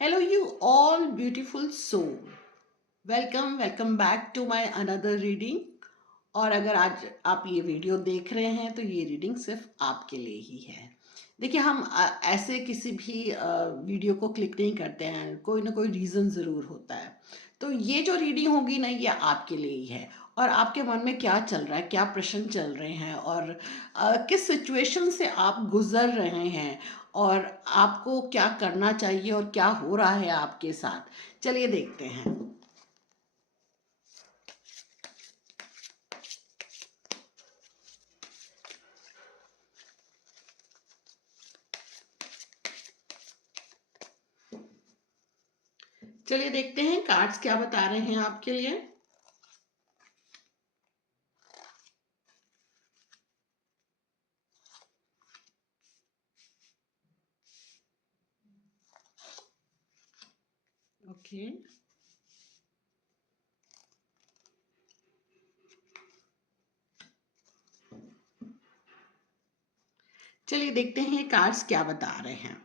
Hello, you all beautiful soul. Welcome back to my another reading. और अगर आज आप ये वीडियो देख रहे हैं तो ये रीडिंग सिर्फ आपके लिए ही है। देखिए, हम ऐसे किसी भी वीडियो को क्लिक नहीं करते हैं, कोई ना कोई रीज़न ज़रूर होता है। तो ये जो रीडिंग होगी ना, ये आपके लिए ही है। और आपके मन में क्या चल रहा है, क्या प्रश्न चल रहे हैं, और किस सिचुएशन से आप गुजर रहे हैं, और आपको क्या करना चाहिए और क्या हो रहा है आपके साथ, चलिए देखते हैं। चलिए देखते हैं कार्ड्स क्या बता रहे हैं आपके लिए। ओके, चलिए देखते हैं कार्ड्स क्या बता रहे हैं।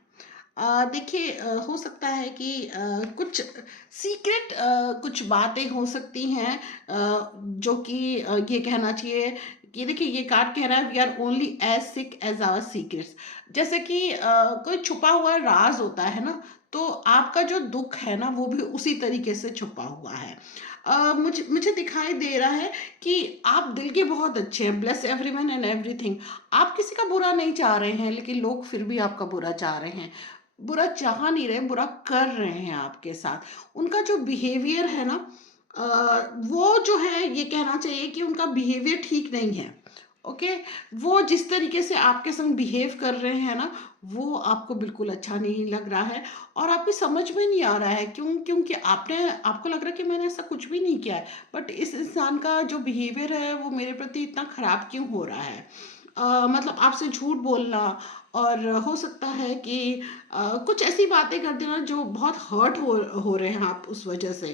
देखिए, हो सकता है कि कुछ सीक्रेट कुछ बातें हो सकती हैं, जो कि ये कहना चाहिए कि देखिए, ये कार्ड कह रहा है we are only as sick as our secrets. जैसे कि कोई छुपा हुआ राज होता है ना, तो आपका जो दुख है ना वो भी उसी तरीके से छुपा हुआ है। मुझे मुझे दिखाई दे रहा है कि आप दिल के बहुत अच्छे हैं, ब्लेस एवरीवन एंड एवरीथिंग। आप किसी का बुरा नहीं चाह रहे हैं, लेकिन लोग फिर भी आपका बुरा चाह रहे हैं। बुरा चाह नहीं रहे, बुरा कर रहे हैं आपके साथ। उनका जो बिहेवियर है ना, वो जो है, ये कहना चाहिए कि उनका बिहेवियर ठीक नहीं है। ओके, वो जिस तरीके से आपके संग बिहेव कर रहे हैं ना, वो आपको बिल्कुल अच्छा नहीं लग रहा है। और आपकी समझ में नहीं आ रहा है क्योंकि आपको लग रहा है कि मैंने ऐसा कुछ भी नहीं किया है, बट इस इंसान का जो बिहेवियर है वो मेरे प्रति इतना खराब क्यों हो रहा है। मतलब आपसे झूठ बोलना, और हो सकता है कि कुछ ऐसी बातें कर देना जो बहुत हर्ट हो रहे हैं आप उस वजह से।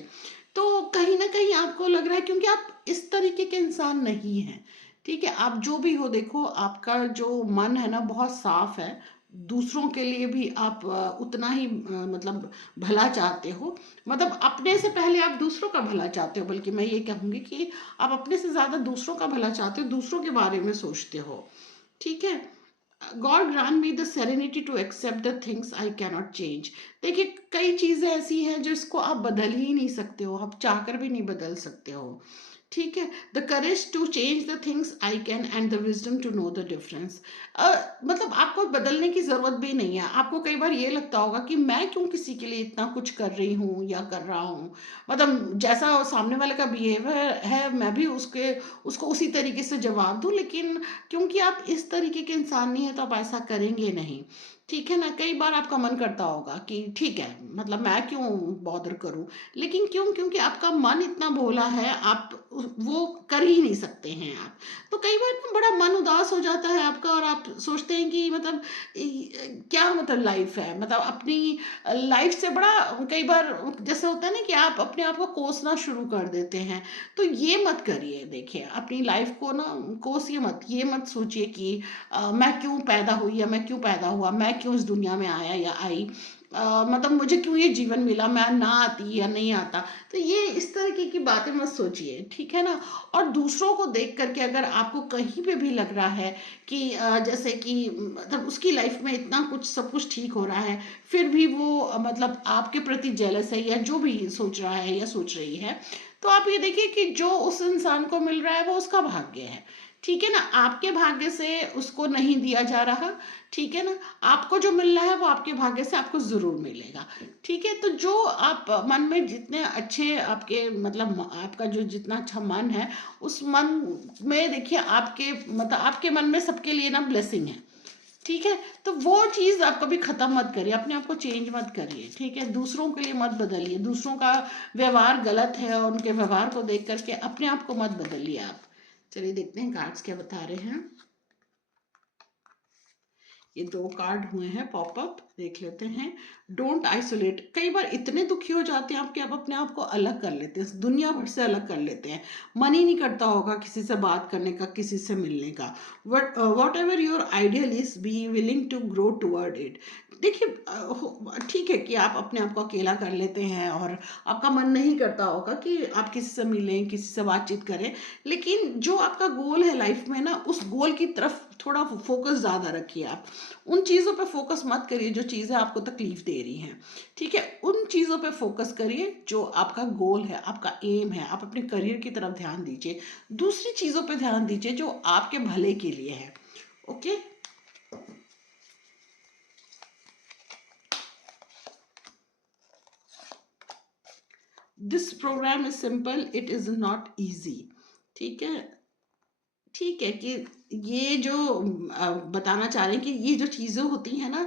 तो कहीं ना कहीं आपको लग रहा है, क्योंकि आप इस तरीके के इंसान नहीं हैं। ठीक है, आप जो भी हो, देखो आपका जो मन है ना बहुत साफ है। दूसरों के लिए भी आप उतना ही मतलब भला चाहते हो। मतलब अपने से पहले आप दूसरों का भला चाहते हो, बल्कि मैं ये कहूँगी कि आप अपने से ज़्यादा दूसरों का भला चाहते हो, दूसरों के बारे में सोचते हो। ठीक है। God grant me the serenity to accept the things I cannot change. देखिए, कई चीज़ें ऐसी हैं जो इसको आप बदल ही नहीं सकते हो, आप चाहकर भी नहीं बदल सकते हो। ठीक है। The courage to change the things I can and the wisdom to know the difference. मतलब आपको बदलने की ज़रूरत भी नहीं है। आपको कई बार ये लगता होगा कि मैं क्यों किसी के लिए इतना कुछ कर रही हूँ या कर रहा हूँ। मतलब जैसा सामने वाले का बिहेवियर है, मैं भी उसको उसी तरीके से जवाब दूँ, लेकिन क्योंकि आप इस तरीके के इंसान नहीं है तो आप ऐसा करेंगे नहीं। ठीक है ना, कई बार आपका मन करता होगा कि ठीक है, मतलब मैं क्यों बॉदर करूं, लेकिन क्योंकि आपका मन इतना भोला है, आप वो कर ही नहीं सकते हैं आप। तो कई बार ना बड़ा मन उदास हो जाता है आपका, और आप सोचते हैं कि मतलब क्या मतलब लाइफ है, मतलब अपनी लाइफ से बड़ा कई बार जैसे होता है ना कि आप अपने आप को कोसना शुरू कर देते हैं। तो ये मत करिए। देखिए, अपनी लाइफ को ना कोसिए मत। ये मत सोचिए कि मैं क्यों पैदा हुई या मैं क्यों पैदा हुआ, मैं क्यों इस दुनिया में आया या आई, मतलब मुझे क्यों ये जीवन मिला, मैं ना आती या नहीं आता। तो ये इस तरीके की बातें मत सोचिए, ठीक है ना। और दूसरों को देख करके अगर आपको कहीं पे भी लग रहा है कि जैसे कि मतलब उसकी लाइफ में इतना कुछ सब कुछ ठीक हो रहा है, फिर भी वो मतलब आपके प्रति जेलस है या जो भी सोच रहा है या सोच रही है, तो आप ये देखिए कि जो उस इंसान को मिल रहा है वो उसका भाग्य है। ठीक है ना, आपके भाग्य से उसको नहीं दिया जा रहा। ठीक है ना, आपको जो मिल रहा है वो आपके भाग्य से आपको ज़रूर मिलेगा। ठीक है, तो जो आप मन में जितने अच्छे आपके मतलब आपका जो जितना अच्छा मन है, उस मन में देखिए आपके मतलब आपके मन में सबके लिए ना ब्लेसिंग है। ठीक है, तो वो चीज़ आप कभी ख़त्म मत करिए, अपने आप को चेंज मत करिए। ठीक है, दूसरों के लिए मत बदलिए। दूसरों का व्यवहार गलत है और उनके व्यवहार को देख करके अपने आप को मत बदलिए आप। चलिए देखते हैं कार्ड्स क्या बता रहे हैं। ये दो कार्ड हुए हैं पॉपअप, देख लेते हैं। Don't isolate. कई बार इतने दुखी हो जाते हैं आप कि आप अपने आप को अलग कर लेते हैं, दुनिया भर से अलग कर लेते हैं। मन ही नहीं करता होगा किसी से बात करने का, किसी से मिलने का। Whatever your ideal is, be willing to grow toward it. देखिए ठीक है कि आप अपने आप को अकेला कर लेते हैं और आपका मन नहीं करता होगा कि आप किसी से मिलें, किसी से बातचीत करें। लेकिन जो आपका गोल है लाइफ में ना, उस गोल की तरफ थोड़ा फोकस ज़्यादा रखिए आप। उन चीज़ों पे फोकस मत करिए जो चीज़ें आपको तकलीफ दे रही हैं, ठीक है? उन चीज़ों पे फोकस करिए जो आपका गोल है, आपका एम है। आप अपने करियर की तरफ ध्यान दीजिए। दूसरी चीज़ों पे ध्यान दीजिए जो आपके भले के लिए है। Okay? This programme is simple, it is not easy. ठीक है? ठीक है कि ये जो बताना चाह रहे हैं कि ये जो चीज़ें होती हैं ना,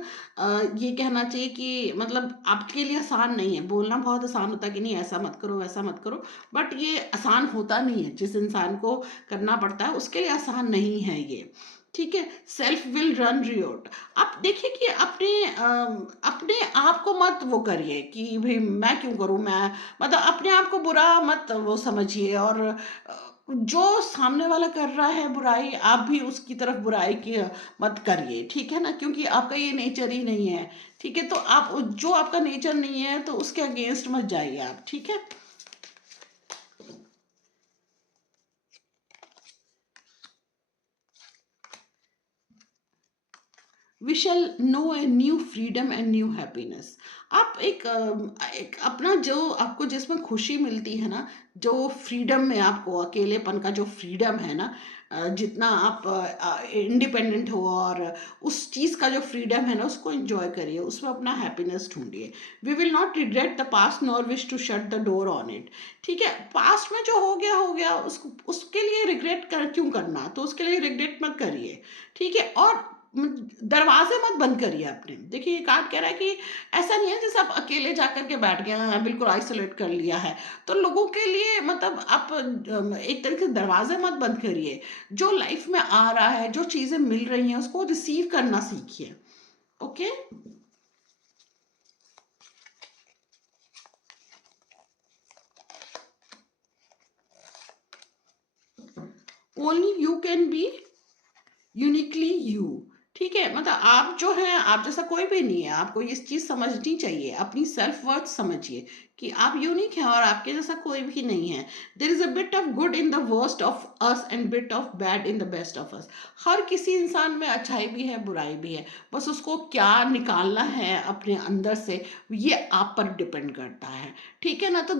ये कहना चाहिए कि मतलब आपके लिए आसान नहीं है। बोलना बहुत आसान होता है कि नहीं ऐसा मत करो, वैसा मत करो, बट ये आसान होता नहीं है। जिस इंसान को करना पड़ता है उसके लिए आसान नहीं है ये। ठीक है? Self will run Riot. आप देखिए कि अपने आप को मत वो करिए कि भई मैं क्यों करूँ, मैं मतलब अपने आप को बुरा मत वो समझिए। और जो सामने वाला कर रहा है बुराई, आप भी उसकी तरफ बुराई की मत करिए, ठीक है ना? क्योंकि आपका ये नेचर ही नहीं है, ठीक है? तो आप जो आपका नेचर नहीं है तो उसके अगेंस्ट मत जाइए आप, ठीक है? We shall know a new freedom and new happiness. आप एक अपना जो आपको जिसमें खुशी मिलती है ना, जो फ्रीडम में आपको अकेलेपन का जो फ्रीडम है ना, जितना आप इंडिपेंडेंट हो और उस चीज़ का जो फ्रीडम है ना उसको एंजॉय करिए, उसमें अपना हैप्पीनेस ढूंढिए। We will not regret the past nor wish to shut the door on it. ठीक है? पास्ट में जो हो गया उसको उसके लिए रिग्रेट क्यों करना, तो उसके लिए रिग्रेट मत करिए, ठीक है? और दरवाजे मत बंद करिए अपने। देखिए ये कार्ड कह रहा है कि ऐसा नहीं है जैसे आप अकेले जाकर के बैठ गए हैं, बिल्कुल आइसोलेट कर लिया है। तो लोगों के लिए मतलब आप एक तरीके से दरवाजे मत बंद करिए। जो लाइफ में आ रहा है, जो चीज़ें मिल रही हैं उसको रिसीव करना सीखिए। Okay? Only you can be uniquely you. ठीक है? मतलब आप जो हैं, आप जैसा कोई भी नहीं है। आपको ये चीज़ समझनी चाहिए, अपनी सेल्फ वर्थ समझिए कि आप यूनिक हैं और आपके जैसा कोई भी नहीं है। There is a bit of good in the worst of us and bit of bad in the best of us. हर किसी इंसान में अच्छाई भी है, बुराई भी है। बस उसको क्या निकालना है अपने अंदर से, ये आप पर डिपेंड करता है। ठीक है ना? तो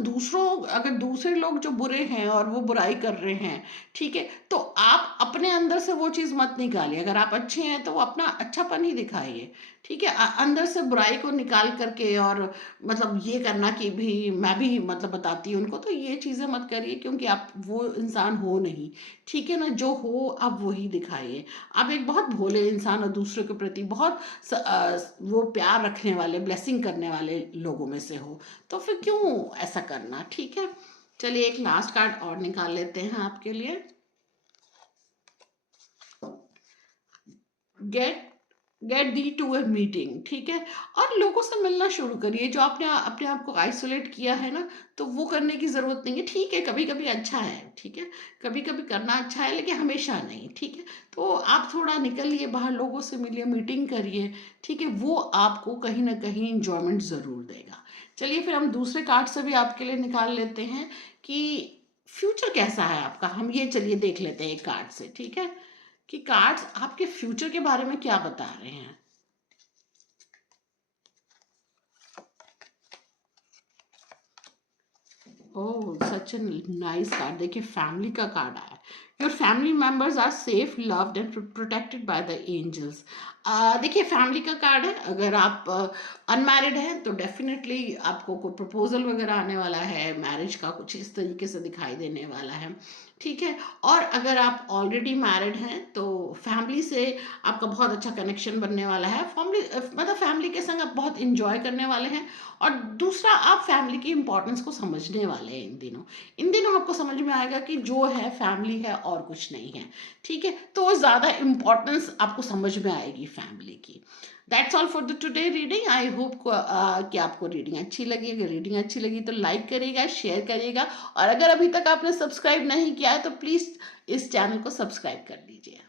अगर दूसरे लोग जो बुरे हैं और वो बुराई कर रहे हैं, ठीक है? तो आप अपने अंदर से वो चीज़ मत निकालिए। अगर आप अच्छे हैं तो वो अपना अच्छापन ही दिखाइए, ठीक है? अंदर से बुराई को निकाल करके और मतलब ये करना कि भी मैं भी मतलब बताती हूँ उनको, तो ये चीज़ें मत करिए क्योंकि आप वो इंसान हो नहीं, ठीक है ना? जो हो आप वही दिखाइए। आप एक बहुत भोले इंसान और दूसरों के प्रति बहुत वो प्यार रखने वाले, ब्लेसिंग करने वाले लोगों में से हो, तो फिर क्यों ऐसा करना, ठीक है? चलिए एक लास्ट कार्ड और निकाल लेते हैं आपके लिए। Get get the to a meeting. ठीक है? और लोगों से मिलना शुरू करिए। जो आपने अपने आप को आइसोलेट किया है ना, तो वो करने की ज़रूरत नहीं है। ठीक है, कभी कभी अच्छा है, ठीक है? कभी कभी करना अच्छा है लेकिन हमेशा नहीं, ठीक है? तो आप थोड़ा निकलिए बाहर, लोगों से मिलिए, मीटिंग करिए, ठीक है? वो आपको कहीं ना कहीं इंजॉयमेंट ज़रूर देगा। चलिए फिर हम दूसरे कार्ड से भी आपके लिए निकाल लेते हैं कि फ्यूचर कैसा है आपका। हम ये चलिए देख लेते हैं एक कार्ड से, ठीक है? कि कार्ड्स आपके फ्यूचर के बारे में क्या बता रहे हैं। Oh such a nice card. देखिए फैमिली का कार्ड आया। Your family members are safe, loved and protected by the angels. देखिए फैमिली का कार्ड है। अगर आप अनमैरिड हैं तो डेफिनेटली आपको कोई प्रपोजल वगैरह आने वाला है, मैरिज का कुछ इस तरीके से दिखाई देने वाला है, ठीक है? और अगर आप ऑलरेडी मैरिड हैं तो फैमिली से आपका बहुत अच्छा कनेक्शन बनने वाला है। फैमिली मतलब फैमिली के संग आप बहुत इंजॉय करने वाले हैं। और दूसरा, आप फैमिली की इंपॉर्टेंस को समझने वाले हैं इन दिनों। इन दिनों आपको समझ में आएगा कि जो है फैमिली है और कुछ नहीं है, ठीक है? तो ज़्यादा इंपॉर्टेंस आपको समझ में आएगी फैमिली की। That's all for the today reading. I hope कि आपको रीडिंग अच्छी लगी। अगर रीडिंग अच्छी लगी तो लाइक करिएगा, शेयर करिएगा, और अगर अभी तक आपने सब्सक्राइब नहीं किया है तो प्लीज़ इस चैनल को सब्सक्राइब कर लीजिए।